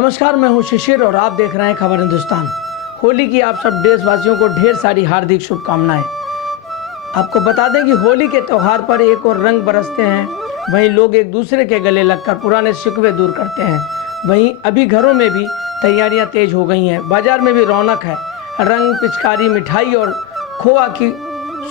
नमस्कार, मैं हूं शिशिर और आप देख रहे हैं खबर हिंदुस्तान। होली की आप सब देशवासियों को ढेर सारी हार्दिक शुभकामनाएं। आपको बता दें कि होली के त्यौहार पर एक और रंग बरसते हैं, वहीं लोग एक दूसरे के गले लगकर पुराने शिकवे दूर करते हैं। वहीं अभी घरों में भी तैयारियां तेज हो गई हैं, बाजार में भी रौनक है। रंग, पिचकारी, मिठाई और खोआ की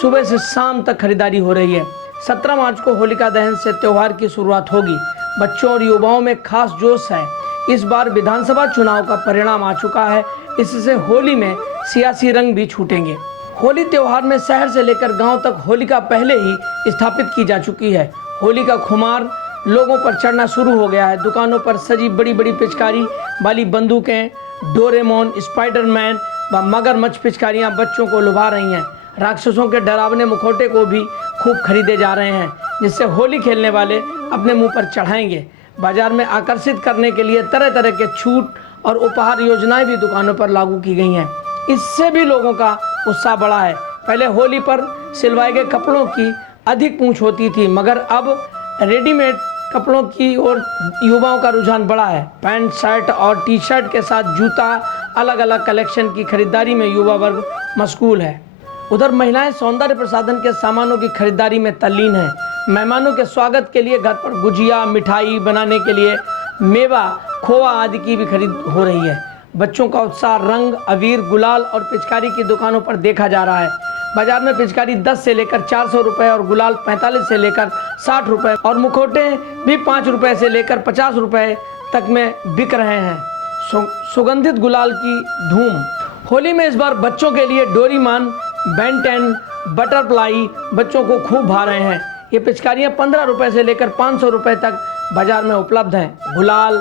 सुबह से शाम तक खरीदारी हो रही है। 17 मार्च को होलिका दहन से त्यौहार की शुरुआत होगी। बच्चों और युवाओं में खास जोश है। इस बार विधानसभा चुनाव का परिणाम आ चुका है, इससे होली में सियासी रंग भी छूटेंगे। होली त्यौहार में शहर से लेकर गांव तक होलिका पहले ही स्थापित की जा चुकी है। होली का खुमार लोगों पर चढ़ना शुरू हो गया है। दुकानों पर सजी बड़ी बड़ी पिचकारी वाली बंदूकें, डोरेमोन, स्पाइडरमैन व मगरमच्छ पिचकारियां बच्चों को लुभा रही हैं। राक्षसों के डरावने मुखौटे को भी खूब खरीदे जा रहे हैं, जिससे होली खेलने वाले अपने मुंह पर चढ़ाएंगे। बाजार में आकर्षित करने के लिए तरह तरह के छूट और उपहार योजनाएं भी दुकानों पर लागू की गई हैं। इससे भी लोगों का उत्साह बढ़ा है। पहले होली पर सिलवाए गए कपड़ों की अधिक पूंछ होती थी, मगर अब रेडीमेड कपड़ों की ओर युवाओं का रुझान बढ़ा है। पैंट, शर्ट और टी शर्ट के साथ जूता, अलग अलग कलेक्शन की खरीदारी में युवा वर्ग मशगूल है। उधर महिलाएं सौंदर्य प्रसाधन के सामानों की खरीदारी में तल्लीन हैं। मेहमानों के स्वागत के लिए घर पर गुजिया, मिठाई बनाने के लिए मेवा, खोआ आदि की भी खरीद हो रही है। बच्चों का उत्साह रंग, अबीर, गुलाल और पिचकारी की दुकानों पर देखा जा रहा है। बाजार में पिचकारी 10 से लेकर 400 रुपये और गुलाल 45 से लेकर 60 रुपये और मुखौटे भी 5 रुपये से लेकर 50 रुपये तक में बिक रहे हैं। सुगंधित गुलाल की धूम। होली में इस बार बच्चों के लिए डोरीमान, बेन 10, बटरफ्लाई बच्चों को खूब भा रहे हैं। ये पिचकारियाँ 15 रुपये से लेकर 500 रुपये तक बाजार में उपलब्ध हैं। गुलाल,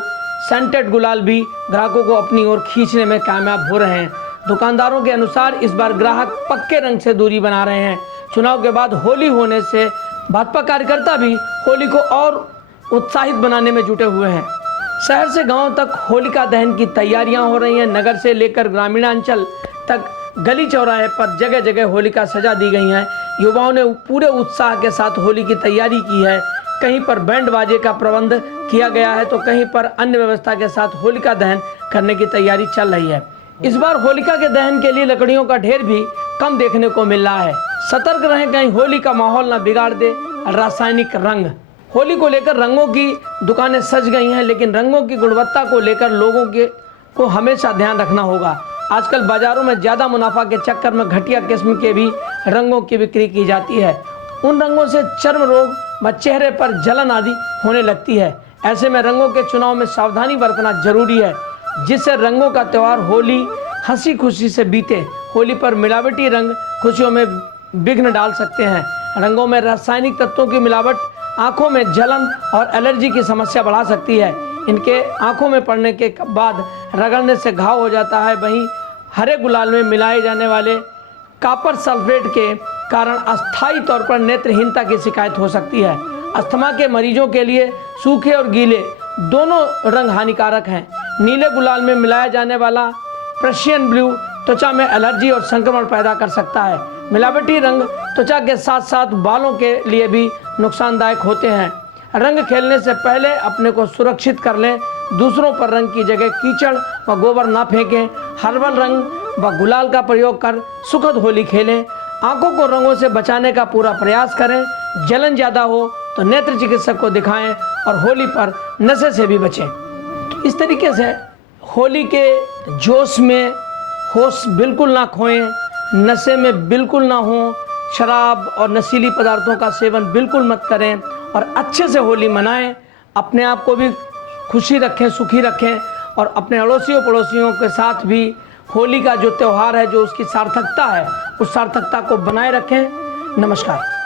सेंटेड गुलाल भी ग्राहकों को अपनी ओर खींचने में कामयाब हो रहे हैं। दुकानदारों के अनुसार इस बार ग्राहक पक्के रंग से दूरी बना रहे हैं। चुनाव के बाद होली होने से भाजपा कार्यकर्ता भी होली को और उत्साहित बनाने में जुटे हुए हैं। शहर से गांव तक होलिका दहन की तैयारियां हो रही हैं। नगर से लेकर ग्रामीणांचल तक गली चौराहे पर जगह जगह होलिका सजा दी गई हैं। युवाओं ने पूरे उत्साह के साथ होली की तैयारी की है। कहीं पर बैंड बाजे का प्रबंध किया गया है तो कहीं पर अन्य व्यवस्था के साथ होलिका दहन करने की तैयारी चल रही है। इस बार होलिका के दहन के लिए लकड़ियों का ढेर भी कम देखने को मिल रहा है। सतर्क रहें, कहीं होली का माहौल न बिगाड़ दे रासायनिक रंग। होली को लेकर रंगों की दुकानें सज गई हैं, लेकिन रंगों की गुणवत्ता को लेकर लोगों को हमेशा ध्यान रखना होगा। आजकल बाजारों में ज़्यादा मुनाफा के चक्कर में घटिया किस्म के भी रंगों की बिक्री की जाती है। उन रंगों से चर्म रोग व चेहरे पर जलन आदि होने लगती है। ऐसे में रंगों के चुनाव में सावधानी बरतना जरूरी है, जिससे रंगों का त्यौहार होली हंसी खुशी से बीते। होली पर मिलावटी रंग खुशियों में विघ्न डाल सकते हैं। रंगों में रासायनिक तत्वों की मिलावट आँखों में जलन और एलर्जी की समस्या बढ़ा सकती है। इनके आँखों में पड़ने के बाद रगड़ने से घाव हो जाता है। वहीं हरे गुलाल में मिलाए जाने वाले कॉपर सल्फेट के कारण अस्थायी तौर पर नेत्रहीनता की शिकायत हो सकती है। अस्थमा के मरीजों के लिए सूखे और गीले दोनों रंग हानिकारक हैं। नीले गुलाल में मिलाया जाने वाला प्रशियन ब्लू त्वचा में एलर्जी और संक्रमण पैदा कर सकता है। मिलावटी रंग त्वचा के साथ साथ बालों के लिए भी नुकसानदायक होते हैं। रंग खेलने से पहले अपने को सुरक्षित कर लें। दूसरों पर रंग की जगह कीचड़ व गोबर ना फेंकें। हर्बल रंग व गुलाल का प्रयोग कर सुखद होली खेलें। आंखों को रंगों से बचाने का पूरा प्रयास करें। जलन ज़्यादा हो तो नेत्र चिकित्सक को दिखाएं और होली पर नशे से भी बचें। तो इस तरीके से होली के जोश में होश बिल्कुल ना खोएं, नशे में बिल्कुल ना हों, शराब और नशीली पदार्थों का सेवन बिल्कुल मत करें और अच्छे से होली मनाएं। अपने आप को भी खुशी रखें, सुखी रखें और अपने अड़ोसियों पड़ोसियों के साथ भी होली का जो त्यौहार है, जो उसकी सार्थकता है, उस सार्थकता को बनाए रखें। नमस्कार।